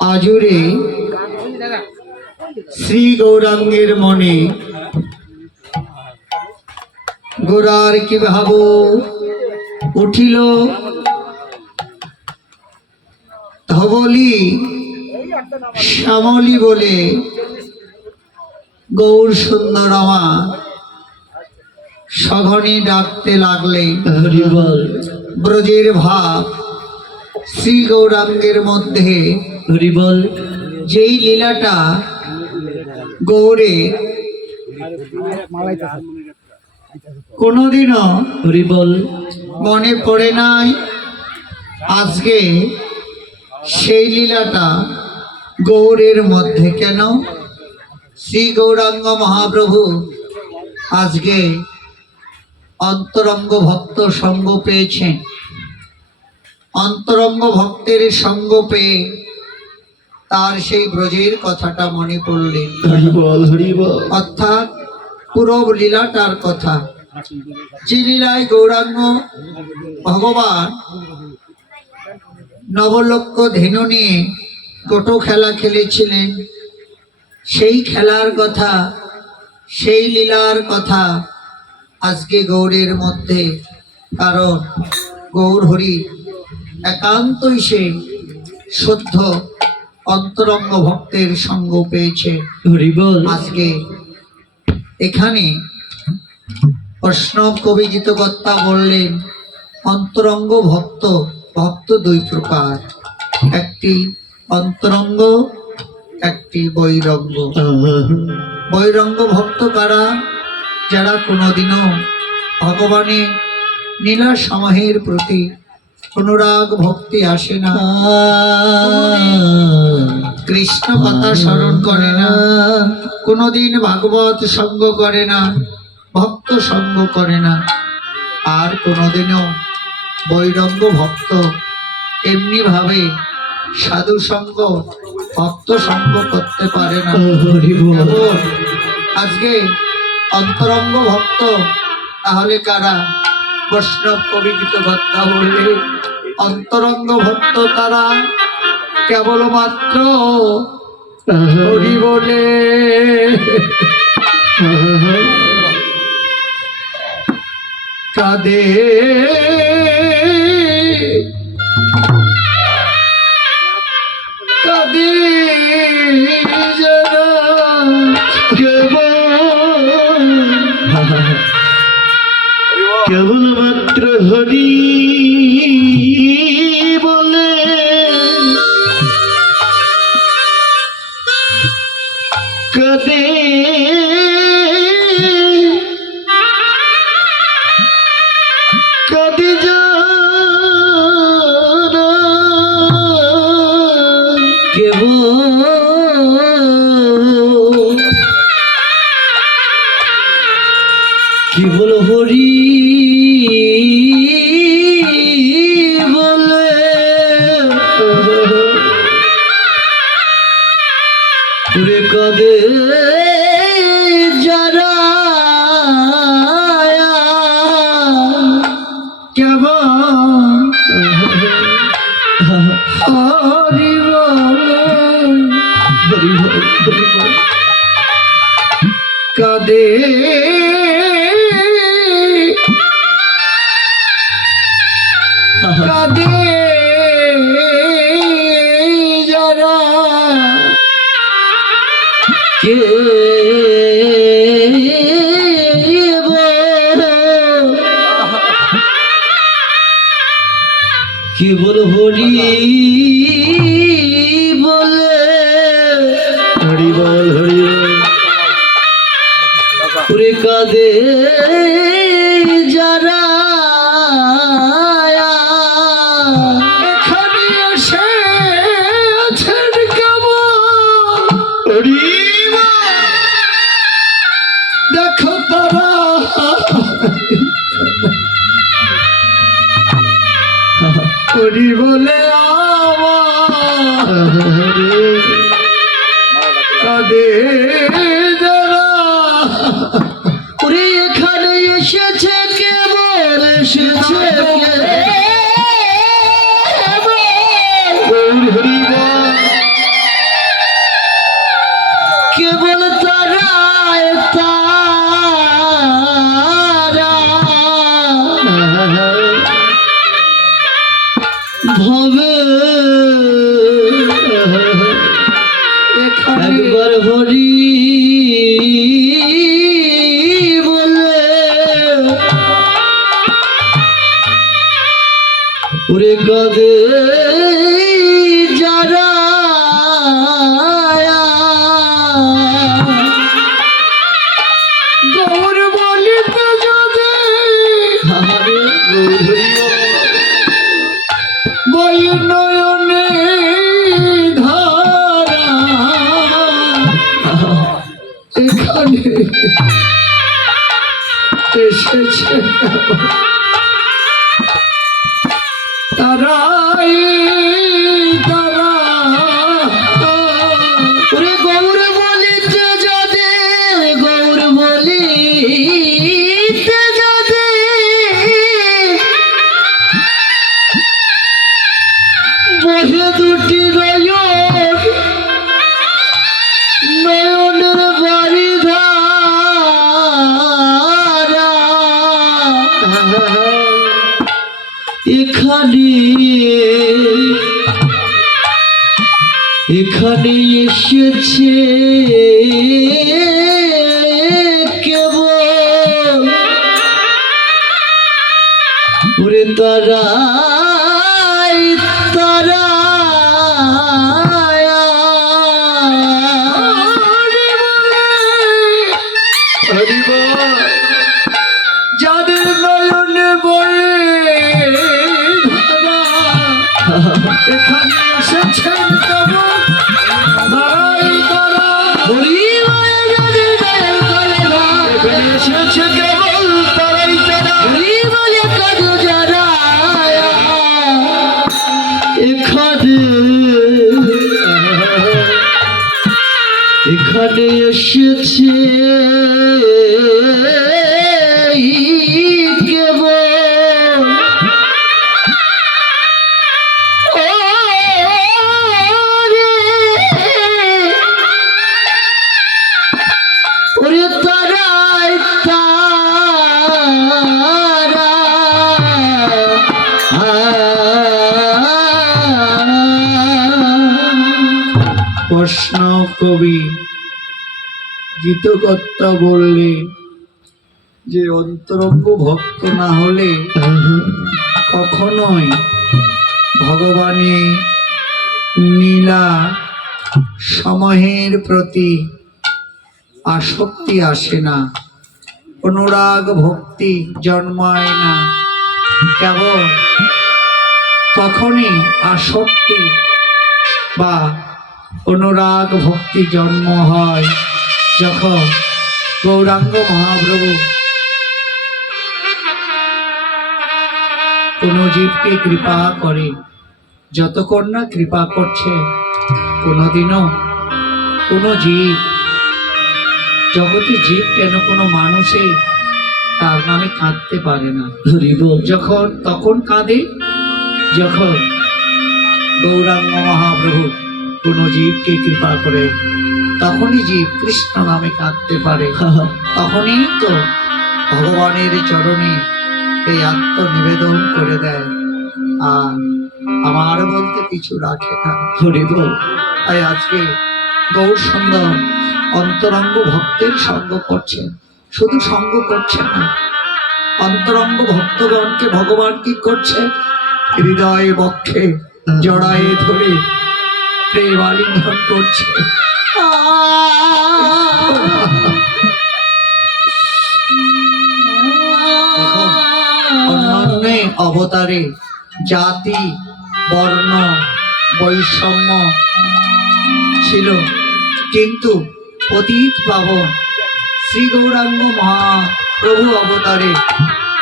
আজুরে শ্রী গৌরাঙ্গের মনে গোরার কি ভাব উঠিল। ধবলি শ্যামলি বলে গৌর সুন্দরমা সঘনে ডাকতে লাগলে। ব্রজের ভাব শ্রী গৌরাঙ্গের মধ্যে যেই লীলাটা গৌরে কোনোদিনও মনে পড়ে নাই, আজকে সেই লীলাটা গৌরের মধ্যে কেন? শ্রী গৌরাঙ্গ মহাপ্রভু আজকে অন্তরঙ্গ ভক্ত সঙ্গ পেয়েছেন। অন্তরঙ্গ ভক্তের সঙ্গ পেয়ে তার সেই ব্রজের কথাটা মনে পড়লেন, অর্থাৎ পুরো লীলাটার কথা। যে লীলায় গৌরাঙ্গ ভগবান নবলক্ষ ধেনু নিয়ে টোটো খেলা খেলেছিলেন, সেই খেলার কথা, সেই লীলার কথা আজকে গৌরের মধ্যে। কারণ গৌর হরি একান্তই সে শুদ্ধ অন্তরঙ্গ ভক্তের সঙ্গ পেয়েছে। আজকে এখানে বৈষ্ণব কবি গীতকর্তা বললেন অন্তরঙ্গ ভক্ত, ভক্ত দুই প্রকার, একটি অন্তরঙ্গ, একটি বৈরঙ্গ। বৈরঙ্গ ভক্ত কারা? যারা কোনোদিনও ভগবানের নীলা সমাহের প্রতি অনুরাগ ভক্তি আসে না, কৃষ্ণ কথা স্মরণ করে না, কোনোদিন ভাগবত সঙ্গ করে না, ভক্ত সঙ্গ করে না, আর কোনোদিনও বৈরঙ্গ ভক্ত এমনি ভাবে সাধু সঙ্গ ভক্ত সঙ্গ করতে পারে না। আজকে অন্তরঙ্গ ভক্ত তাহলে কারা? বৈষ্ণব কবি গীতকর্তা বললে অন্তরঙ্গ ভক্ত তারা কেবলমাত্র হরি বলে কাঁদে, কাঁদে যারা কেবলমাত্র হরি বলে কাঁদে, কাঁদে যারা কেবল হরি বলে পুরে কাঁদে যারা কেবল হরি বলে কাঁদে, কাঁদে যারা কেবল হরি বলে হরি বল হরি পুরে কাঁদে যারা এখানে এসে আছেন কেমন দেখো তারা হরি বলে কাঁদে যারা। ওরে এখানে এসেছে কেবল এসেছে এসেছে তারাই তারা ওরে গৌর বলিতে যাদের গৌর বলিতে যাদের বহে দুটি নয়ন নয়নের বাড়ি ধারা এখানে এখানে এসেছে কেবল ওরে তারাই তারা যাদের নয়নে বয়ে ধারা এখানে এসেছেন কেবল তারাই তারা এখানে এসেছে কেবল তারাই তারা এখানে এসেছে কেবল ওরে তারাই তারা প্রশ্ন কবি গীতকর্তা বললে যে অন্তরঙ্গ ভক্ত না হলে কখনোই ভগবানের নীলা সময়ের প্রতি আসক্তি আসে না, অনুরাগ ভক্তি জন্মায় না। কেবল তখনই আসক্তি বা অনুরাগ ভক্তি জন্ম হয় যখন গৌরাঙ্গ মহাপ্রভু কোনো জীবকে কৃপা করে। যতক্ষণ না কৃপা করছে কোনোদিনও কোনো জীব, জগতে জীব কেন কোনো মানুষে তার নামে কাঁদতে পারে না। যখন তখন কাঁদে যখন গৌরাঙ্গ মহাপ্রভু কোনো জীবকে কৃপা করে, তখনই জীব কৃষ্ণ নামে কাঁদতে পারে। তখনই তো ভগবানের চরণে এই আত্মনিবেদন করে দেয় আর আমার বলতে কিছু রাখে না। তাই আজকে গৌর সুন্দর অন্তরঙ্গ ভক্তের সঙ্গ করছেন, শুধু সঙ্গ করছে না, অন্তরঙ্গ ভক্তগণকে ভগবান কি করছে, হৃদয় বক্ষে জড়ায়ে ধরে প্রেম আলিঙ্গন করছে। অন্যান্য অবতারে জাতি বর্ণ বৈষম্য ছিল, কিন্তু পতিত পাবন শ্রী গৌরাঙ্গ মহাপ্রভু অবতারে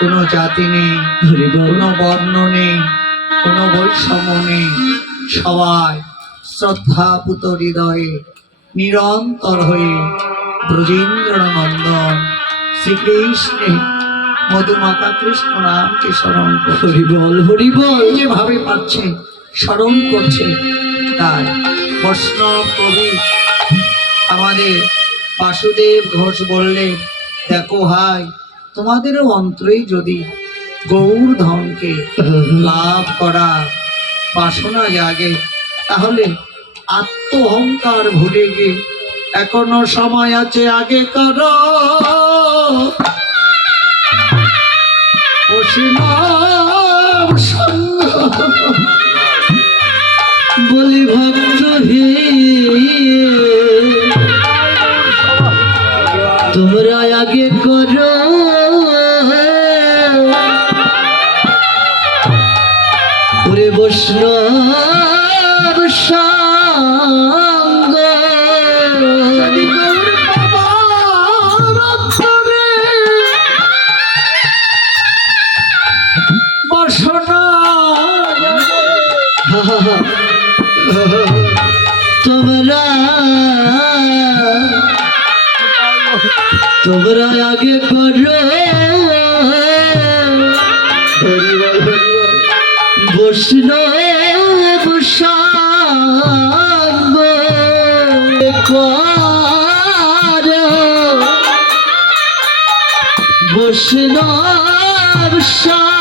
কোনো জাতি নেই, কোনো বর্ণ নেই, কোনো বৈষম্য নেই। সবাই শ্রদ্ধাপুত হৃদয়ে নিরন্তর হয়ে ব্রজেন্দ্র নন্দন শ্রীকৃষ্ণে মধুমাতা কৃষ্ণ নামকে স্মরণ হরিবল যেভাবে পাচ্ছে স্মরণ করছে। তাই বৈষ্ণব কবি আমাদের বাসুদেব ঘোষ বললেন, দেখো ভাই, তোমাদেরও অন্তরে যদি গৌর ধনকে লাভ করা বাসনা জাগে, তাহলে আত্ম অহংকার ভুলে গিয়ে এখনো সময় আছে, আগে করো বলি ভক্ত হে, তোমরা আগে করো ওরে বৈষ্ণব সঙ্গ। তোমরা আগে করো বৈষ্ণব সঙ্গ করো বৈষ্ণব সঙ্গ